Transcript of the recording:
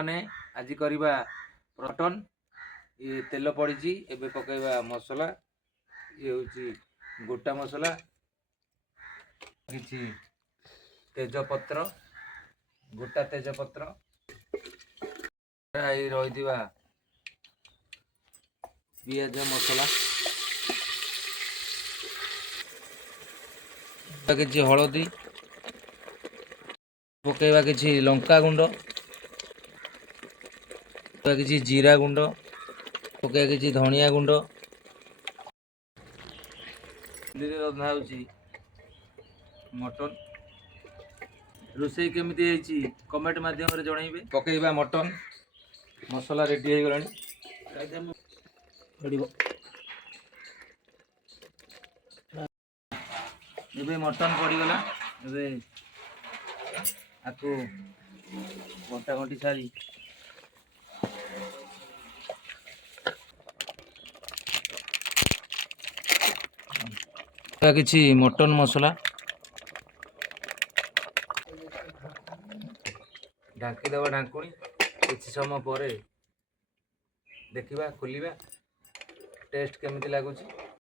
मैंने आज करवा मटन ये तेल पड़ी एबे पकेबा मसला ये हूँ गोटा मसला किछि तेजपत्र गोटा तेजपत्र रही पियाज मसला किछि हलदी पकेबा किछि लंका गुंड किछि जीरा गुंड पकेबा किछि धनिया गुंड रंधा होछि मटन रोसई केमिति होइछि कमेंट माध्यम रे जणाइबे। पकेबा मटन मसला रेडी हो गलानी एबे मटन पड़गला एबे आकु घंटा घंटी सारी किछि मटन मसला ढांकी देवा ढांकुणी किछि समय पर देखिबा खोलिबा टेस्ट केमिति लागुछि।